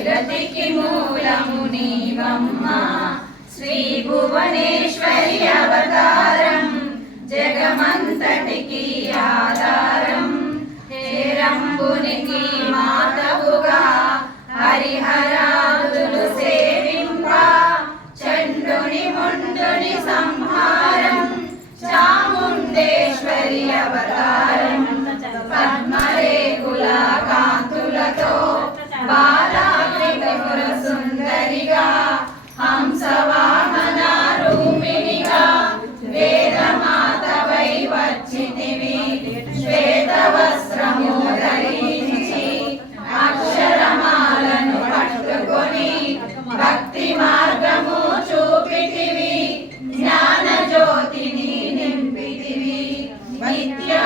జగతికి మూలము నీవమ్మ శ్రీ భువనేశ్వరి అవ India.